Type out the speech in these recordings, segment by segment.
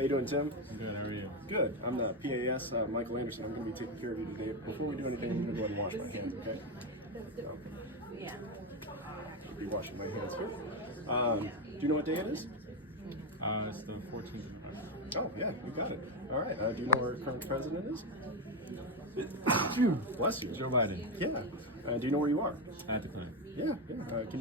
How you doing, Tim? Good, how are you? Good. I'm the PAS, Michael Anderson. I'm going to be taking care of you today. Before we do anything, I'm going to go ahead and wash my hands, okay? So, be washing my hands here. Do you know what day it is? It's the 14th of November. Oh, yeah, you got it. All right. Do you know where our current president is? Bless you. Joe Biden. Yeah. Do you know where you are? At the clinic. Yeah. Can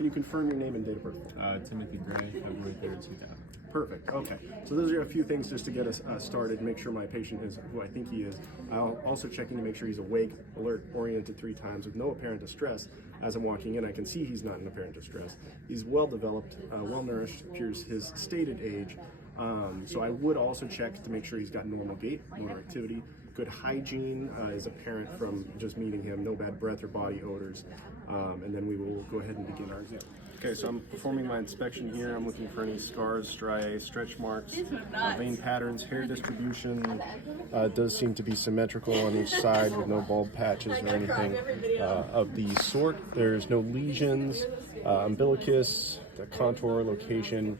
you confirm your name and date of birth? Timothy Gray, February 3rd, 2000. Perfect. Okay. So those are a few things just to get us started, make sure my patient is who I think he is. I'll also checking to make sure he's awake, alert, oriented 3 times with no apparent distress. As I'm walking in, I can see he's not in apparent distress. He's well developed, well nourished, appears his stated age. So I would also check to make sure he's got normal gait, motor activity. Good hygiene is apparent from just meeting him, no bad breath or body odors. And then we will go ahead and begin our exam. Okay, so I'm performing my inspection here. I'm looking for any scars, striae, stretch marks, vein patterns, hair distribution. Does seem to be symmetrical on each side with no bald patches or anything of the sort. There's no lesions. Umbilicus, the contour location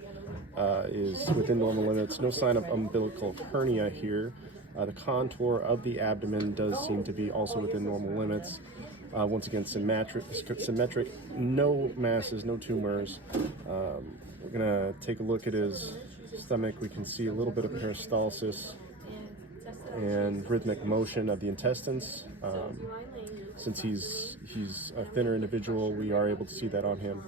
is within normal limits. No sign of umbilical hernia here. The contour of the abdomen does seem to be also within normal limits. Once again, symmetric, no masses, no tumors. We're gonna take a look at his stomach. We can see a little bit of peristalsis and rhythmic motion of the intestines. Since he's a thinner individual, we are able to see that on him.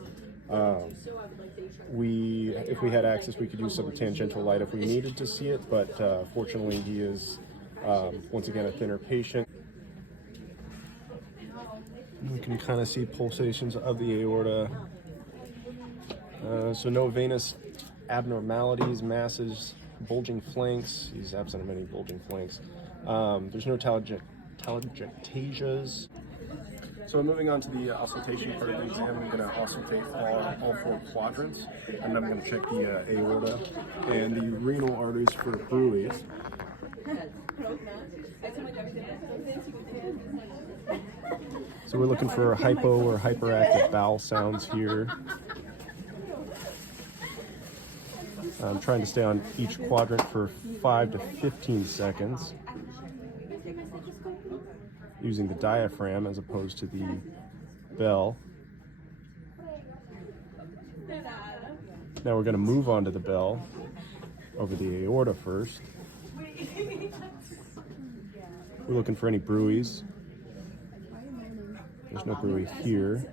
If we had access, we could use some tangential light if we needed to see it, but fortunately he is, once again, a thinner patient. You can kind of see pulsations of the aorta. So no venous abnormalities, masses, bulging flanks. He's absent of many bulging flanks. There's no telangiectasias. So moving on to the auscultation part of the exam, I'm going to auscultate all 4 quadrants, and I'm going to check the aorta and the renal arteries for bruits. So we're looking for hypo or hyperactive bowel sounds here. I'm trying to stay on each quadrant for 5 to 15 seconds. Using the diaphragm as opposed to the bell. Now we're going to move on to the bell over the aorta first. We're looking for any bruits. There's no bruit here.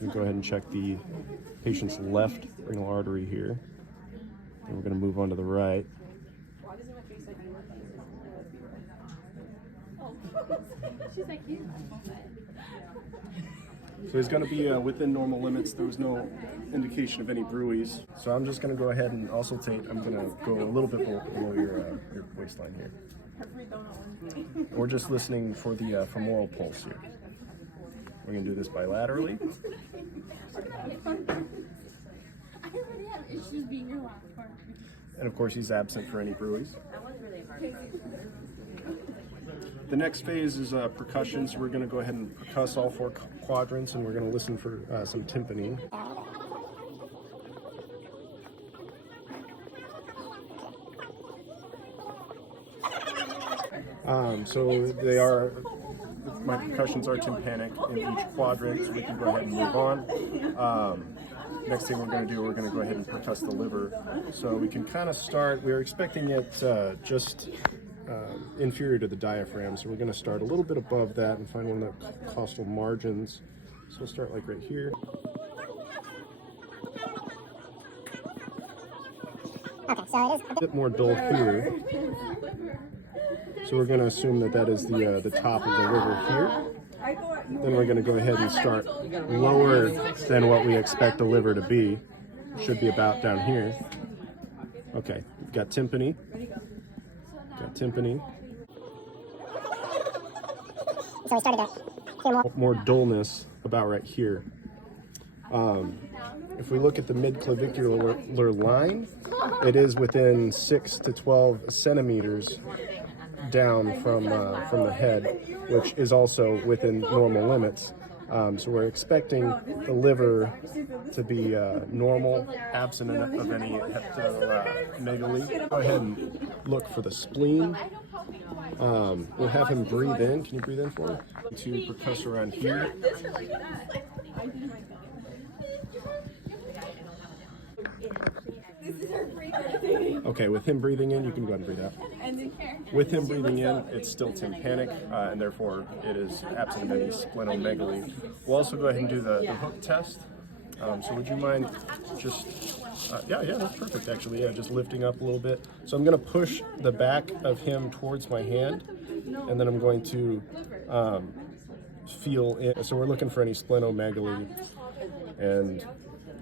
We'll go ahead and check the patient's left renal artery here. And we're going to move on to the right. So he's going to be within normal limits. There was no indication of any bruits. So I'm just going to go ahead and auscultate. I'm going to go a little bit below your waistline here. We're just listening for the femoral pulse here. We're going to do this bilaterally. And of course he's absent for any bruits. The next phase is percussion, so we're going to go ahead and percuss all 4 quadrants, and we're going to listen for some timpani. So my percussions are tympanic in each quadrant, so we can go ahead and move on. Next thing we're going to do, we're going to go ahead and percuss the liver. So we can kind of start, we're expecting it just inferior to the diaphragm, so we're going to start a little bit above that and find one of the costal margins. So we'll start like right here. Okay, so it is A bit more dull here. So we're going to assume that that is the top of the liver here. Then we're going to go ahead and start lower than what we expect the liver to be. It should be about down here. Okay, we've got tympani. Got tympani. So we started to hear more dullness about right here. If we look at the mid-clavicular line, it is within 6 to 12 centimeters down from the head, which is also within normal limits. So we're expecting the liver to be normal, absent of any hepatomegaly. Go ahead and look for the spleen. We'll have him breathe in. Can you breathe in for me? To percuss around here. Okay, with him breathing in, you can go ahead and breathe out. With him breathing in, it's still tympanic, and therefore it is absent of any splenomegaly. We'll also go ahead and do the hook test. So would you mind just, yeah, that's perfect actually, yeah, just lifting up a little bit. So I'm gonna push the back of him towards my hand, and then I'm going to feel in. So we're looking for any splenomegaly, and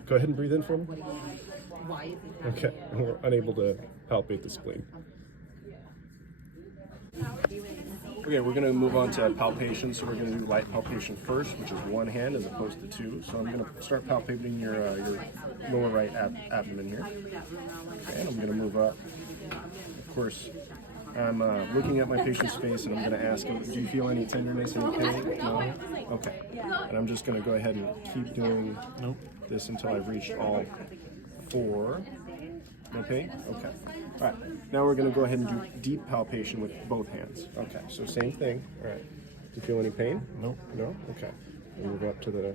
go ahead and breathe in for me. Okay, and we're unable to palpate the spleen. Okay, we're going to move on to palpation. So we're going to do light palpation first, which is one hand as opposed to two. So I'm going to start palpating your lower right abdomen here. Okay, and I'm going to move up. Of course, I'm looking at my patient's face, and I'm going to ask him, do you feel any tenderness, any pain? No? Okay. And I'm just going to go ahead and keep doing this until I've reached all 4. No pain? Okay. All right. Now we're going to go ahead and do deep palpation with both hands. Okay. So same thing. All right. Do you feel any pain? No. No? Okay. Move up to the...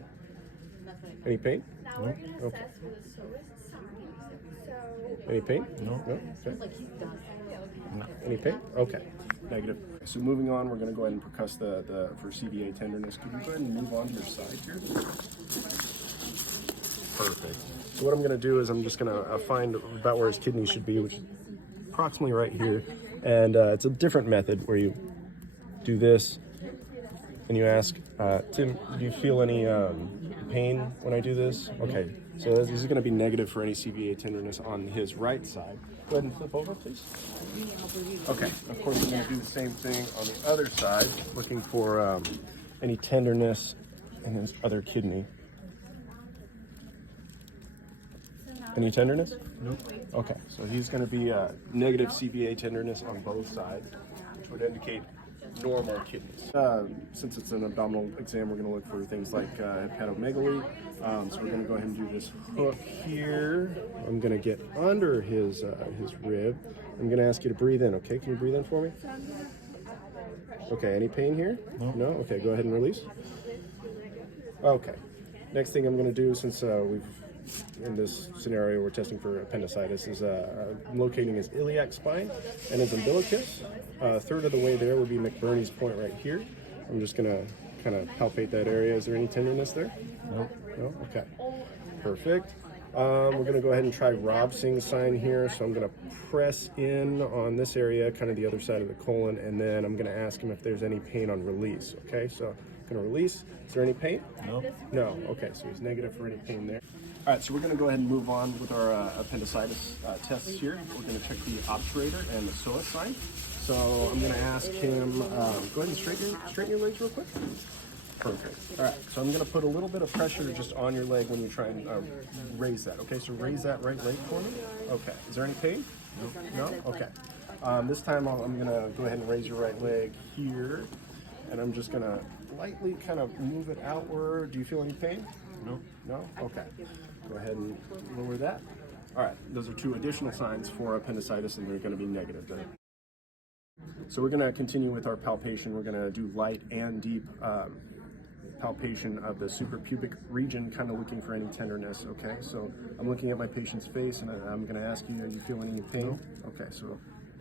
Any pain? No. Okay. Any pain? No. No? Okay. Any pain? Okay. Negative. So moving on, we're going to go ahead and percuss for CVA tenderness. Could you go ahead and move on to your side here? Perfect. So what I'm going to do is I'm just going to find about where his kidney should be, which is approximately right here. And it's a different method where you do this and you ask, Tim, do you feel any pain when I do this? Okay, so this is going to be negative for any CVA tenderness on his right side. Go ahead and flip over, please. Okay, of course, we're going to do the same thing on the other side, looking for any tenderness in his other kidney. Any tenderness? Nope. Okay, so he's going to be negative CVA tenderness on both sides, which would indicate normal kidneys. Since it's an abdominal exam, we're going to look for things like hepatomegaly. So we're going to go ahead and do this hook here. I'm going to get under his rib. I'm going to ask you to breathe in, okay? Can you breathe in for me? Okay, any pain here? No. No? Okay, go ahead and release. Okay. Next thing I'm going to do, since in this scenario we're testing for appendicitis, is locating his iliac spine and his umbilicus. A third of the way there would be McBurney's point right here. I'm just going to kind of palpate that area. Is there any tenderness there? No. No? Okay. Perfect. We're going to go ahead and try Robsing's sign here. So I'm going to press in on this area, kind of the other side of the colon, and then I'm going to ask him if there's any pain on release. Okay, so I'm going to release. Is there any pain? No. No. Okay, so he's negative for any pain there. All right, so we're going to go ahead and move on with our appendicitis tests here. We're going to check the obturator and the psoas sign. So I'm going to ask him, go ahead and straighten your legs real quick. Perfect. All right, so I'm going to put a little bit of pressure just on your leg when you try and raise that. Okay, so raise that right leg for me. Okay, is there any pain? No? Okay. This time I'm going to go ahead and raise your right leg here, and I'm just going to lightly kind of move it outward. Do you feel any pain? No. No? Okay. Go ahead and lower that. All right, those are 2 additional signs for appendicitis, and they're going to be negative then. So we're going to continue with our palpation. We're going to do light and deep palpation of the suprapubic region, kind of looking for any tenderness, okay? So I'm looking at my patient's face, and I'm going to ask you, do you feel any pain? Okay, so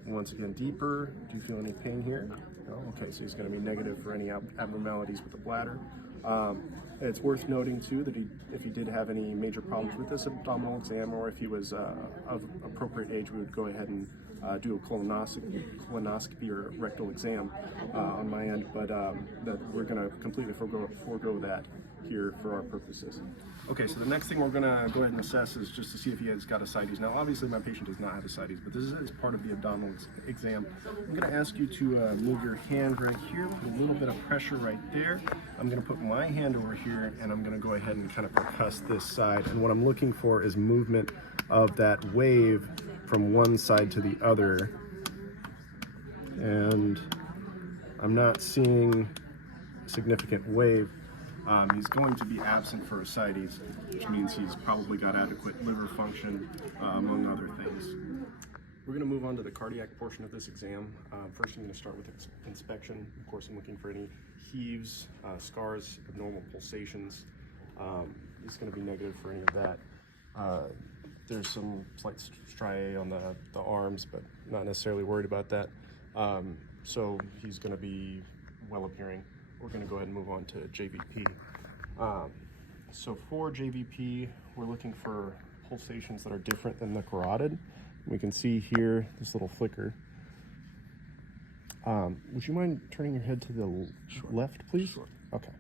once again, deeper. Do you feel any pain here? No? Okay, so he's going to be negative for any abnormalities with the bladder. It's worth noting too that if he did have any major problems with this abdominal exam, or if he was of appropriate age, we would go ahead and do a colonoscopy or rectal exam on my end, but that we're going to completely forego that here for our purposes. Okay, so the next thing we're going to go ahead and assess is just to see if he has got ascites. Now, obviously, my patient does not have ascites, but this is part of the abdominal exam. I'm going to ask you to move your hand right here, put a little bit of pressure right there. I'm going to put my hand over here, and I'm going to go ahead and kind of percuss this side. And what I'm looking for is movement of that wave from one side to the other. And I'm not seeing a significant wave. He's going to be absent for ascites, which means he's probably got adequate liver function, among other things. We're going to move on to the cardiac portion of this exam. First, I'm going to start with inspection. Of course, I'm looking for any heaves, scars, abnormal pulsations. It's going to be negative for any of that. There's some slight striae on the arms, but not necessarily worried about that. So he's going to be well appearing. We're going to go ahead and move on to JVP. So for JVP, we're looking for pulsations that are different than the carotid. We can see here this little flicker. Would you mind turning your head to the left, please? Sure. Okay.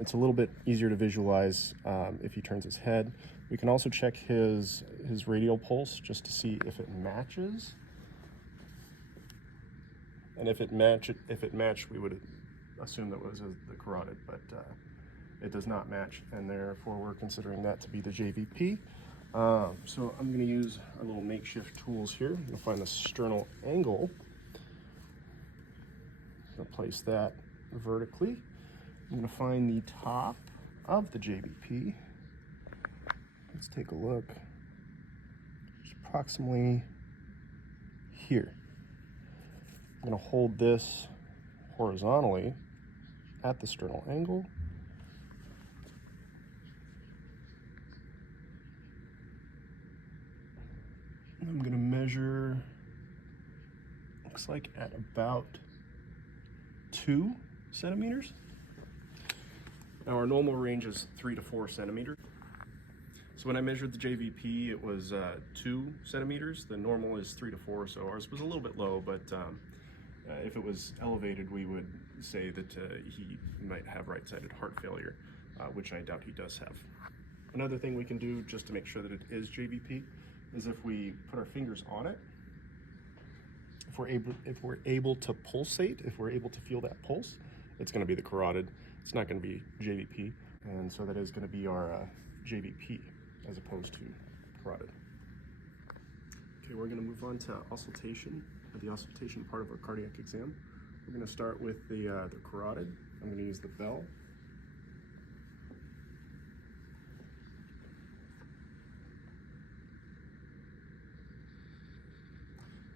It's a little bit easier to visualize if he turns his head. We can also check his radial pulse just to see if it matches. And if it matched, we would assume that was the carotid, but it does not match, and therefore we're considering that to be the JVP. So I'm going to use our little makeshift tools here. I'm going to find the sternal angle. I'm going to place that vertically. I'm going to find the top of the JVP. Let's take a look. It's approximately here. I'm going to hold this horizontally at the sternal angle. I'm going to measure, looks like at about 2 centimeters. Now our normal range is 3 to 4 centimeters. So when I measured the JVP, it was 2 centimeters. The normal is 3 to 4, so ours was a little bit low, but if it was elevated, we would say that he might have right-sided heart failure, which I doubt he does have. Another thing we can do just to make sure that it is JVP is if we put our fingers on it, if we're able to pulsate, if we're able to feel that pulse, it's going to be the carotid. It's not going to be JVP, and so that is going to be our JVP as opposed to carotid. Okay, we're going to move on to auscultation, the auscultation part of our cardiac exam. We're going to start with the carotid. I'm going to use the bell.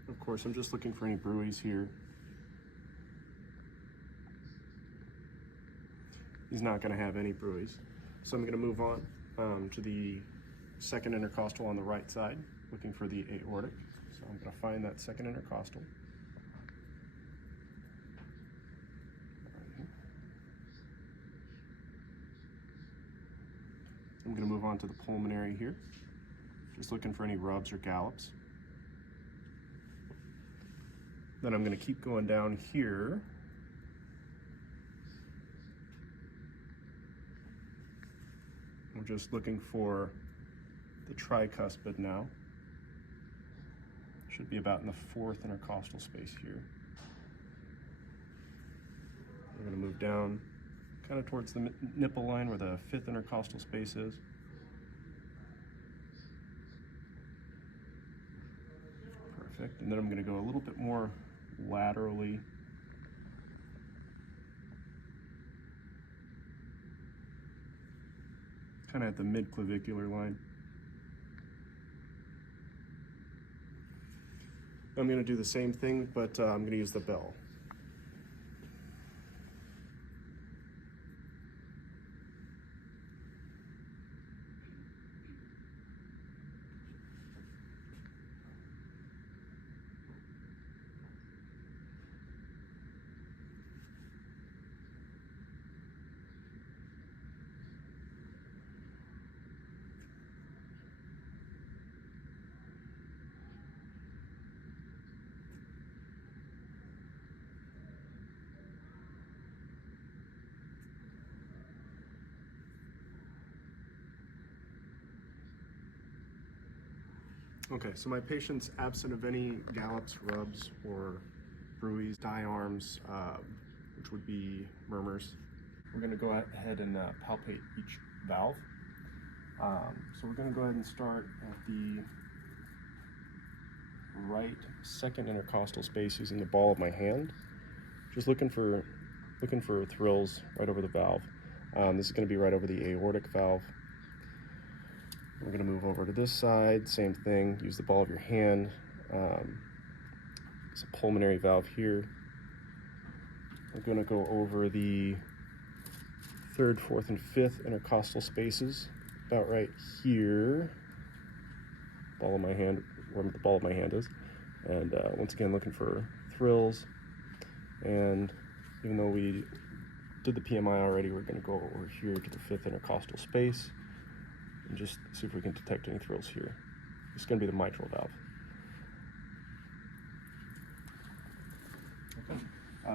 Of course, I'm just looking for any bruits here. He's not going to have any bruits. So I'm going to move on to the second intercostal on the right side, looking for the aortic. So I'm going to find that second intercostal. I'm going to move on to the pulmonary here, just looking for any rubs or gallops. Then I'm going to keep going down here. I'm just looking for the tricuspid now. Should be about in the fourth intercostal space here. We're going to move down kind of towards the nipple line where the fifth intercostal space is. Perfect. And then I'm going to go a little bit more laterally. Kind of at the mid-clavicular line. I'm going to do the same thing, but I'm going to use the bell. Okay, so my patient's absent of any gallops, rubs, or bruits, diarms, which would be murmurs. We're going to go ahead and palpate each valve. So we're going to go ahead and start at the right second intercostal space using the ball of my hand. Just looking for thrills right over the valve. This is going to be right over the aortic valve. We're going to move over to this side, same thing, use the ball of your hand. It's a pulmonary valve here. We're going to go over the 3rd, 4th, and 5th intercostal spaces, about right here. Ball of my hand, where the ball of my hand is. And once again, looking for thrills. And even though we did the PMI already, we're going to go over here to the 5th intercostal space and just see if we can detect any thrills here. It's going to be the mitral valve. Okay.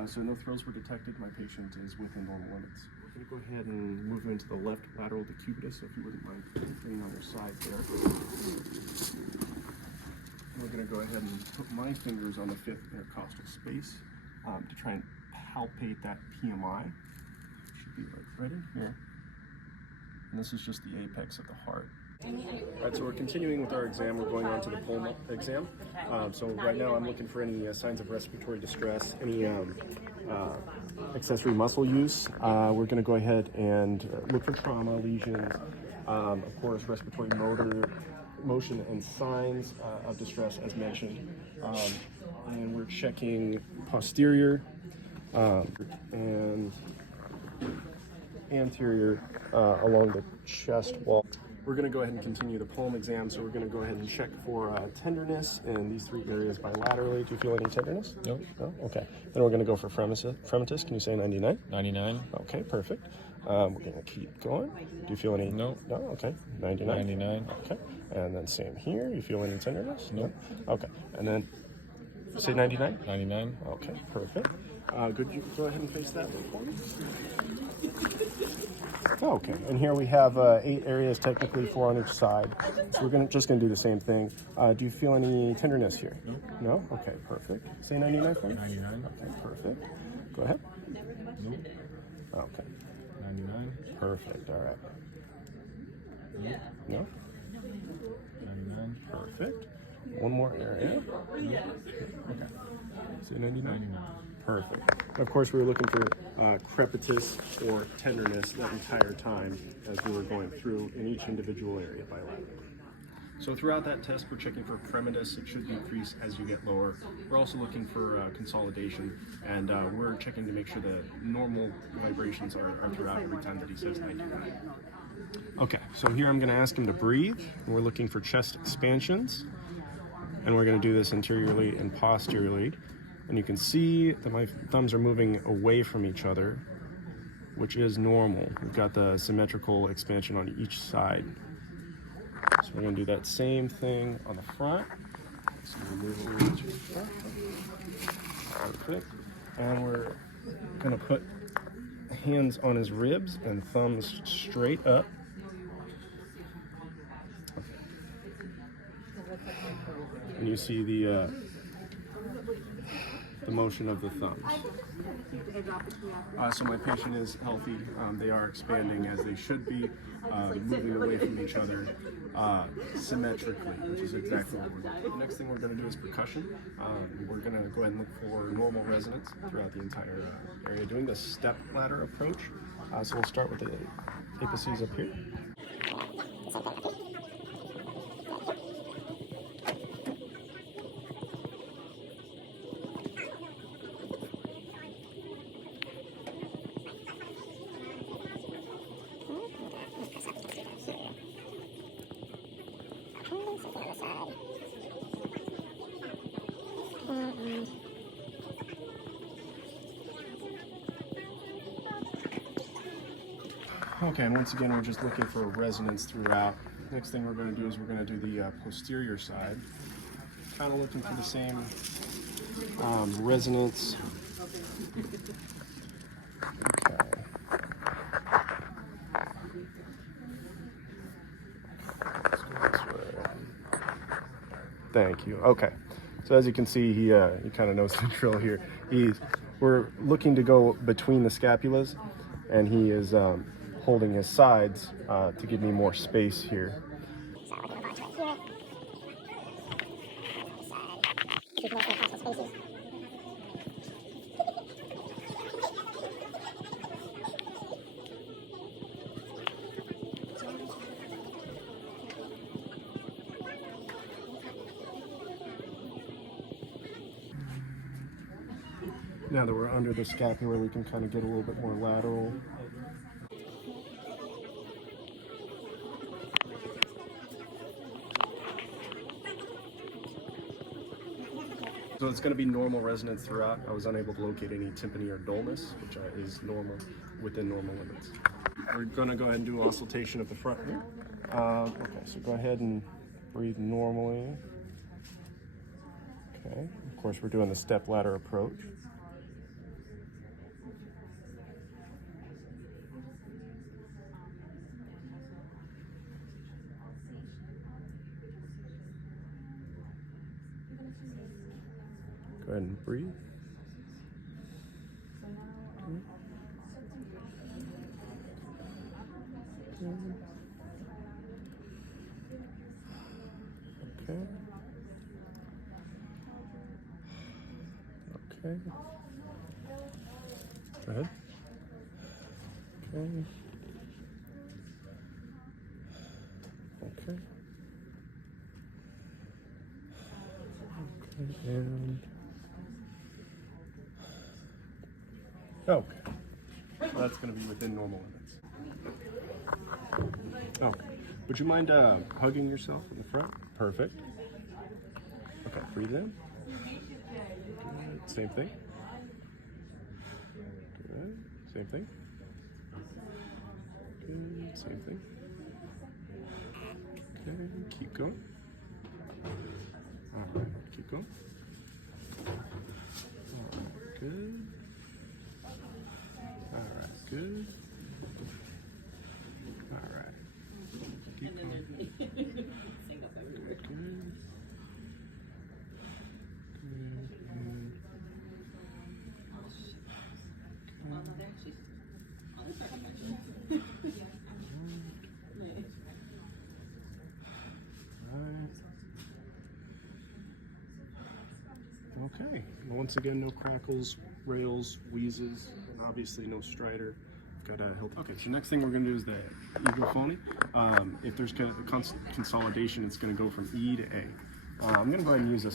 So no thrills were detected. My patient is within normal limits. We're going to go ahead and move into the left lateral decubitus, so if you wouldn't mind getting on your side there. We're going to go ahead and put my fingers on the 5th intercostal space to try and palpate that PMI. Should be right in here. And this is just the apex of the heart. All right, so we're continuing with our exam. We're going on to the pulmonary exam. So right now I'm looking for any signs of respiratory distress, any accessory muscle use. We're going to go ahead and look for trauma, lesions, of course, respiratory motion and signs of distress as mentioned. And we're checking posterior and anterior along the chest wall. We're going to go ahead and continue the palm exam, so we're going to go ahead and check for tenderness in these 3 areas bilaterally. Do you feel any tenderness? No. No? Okay. Then we're going to go for fremitus. Can you say 99? 99. Okay, perfect. We're going to keep going. Do you feel any? No. No? Okay. 99? 99. Okay. And then same here. You feel any tenderness? No. Okay. And then say 99? 99. Okay, perfect. Good. You go ahead and face that way for me. Okay, and here we have 8 areas, technically 4 on each side. So we're just going to do the same thing. Do you feel any tenderness here? No. No? Okay, perfect. Say 99 for me. 99. Okay, perfect. Go ahead. Nope. Okay, 99. perfect. All right. Nope. No? 99. Perfect. One more area. Okay. Say 99. 99. Perfect. Of course, we were looking for crepitus or tenderness that entire time as we were going through in each individual area bilaterally. So throughout that test, we're checking for crepitus. It should decrease as you get lower. We're also looking for consolidation, and we're checking to make sure the normal vibrations are throughout every time that he says 99. Okay, so here I'm going to ask him to breathe. We're looking for chest expansions, and we're going to do this anteriorly and posteriorly. And you can see that my thumbs are moving away from each other, which is normal. We've got the symmetrical expansion on each side. So we're going to do that same thing on the front. So we move away to the front. Perfect. And we're going to put hands on his ribs and thumbs straight up. And you see the motion of the thumbs. So my patient is healthy. They are expanding as they should be, moving away from each other symmetrically, which is exactly what we're doing. The next thing we're going to do is percussion. We're going to go ahead and look for normal resonance throughout the entire area, doing the step ladder approach. So we'll start with the apices up here. Okay, and once again, we're just looking for resonance throughout. Next thing we're going to do is we're going to do the posterior side. Kind of looking for the same resonance. Okay. Let's go this way. Thank you. Okay. So as you can see, he kind of knows the drill here. We're looking to go between the scapulas, and he is holding his sides to give me more space here. Now that we're under the scapula, we can kind of get a little bit more lateral. So it's going to be normal resonance throughout. I was unable to locate any tympany or dullness, which is normal, within normal limits. We're going to go ahead and do auscultation at the front here. Okay, so go ahead and breathe normally. Okay, of course we're doing the step ladder approach. Go ahead and breathe. Okay. Okay. Go ahead. Okay. Okay. Okay. And okay. So that's going to be within normal limits. Okay. Would you mind hugging yourself in the front? Perfect. Okay, breathe in. Good. Same thing. Good. Same thing. Good. Same thing. Okay, keep going. All right, keep going. All right, good. All right, good. All right. Keep going. Good. Good. Okay. Well, once again, no crackles, rails, wheezes, and obviously no stridor. Got a healthy. Okay. So next thing we're going to do is the egophony. If there's consolidation, it's going to go from E to A. I'm going to go ahead and use a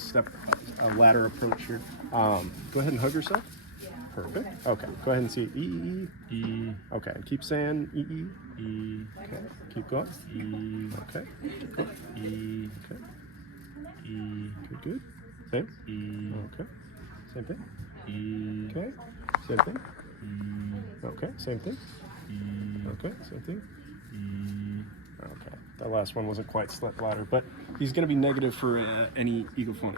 ladder approach here. Go ahead and hug yourself. Perfect. Okay. Go ahead and see E, E, E. Okay. Keep saying E, E, E. Okay. Keep going. E. Okay. Keep going. E. Okay. E. Good. Good. Same. E. Okay. Same thing. E. Okay. Same thing. E. Okay. Same thing. E. Okay. Same thing. E. Okay. That last one wasn't quite step ladder, but he's going to be negative for any egophony.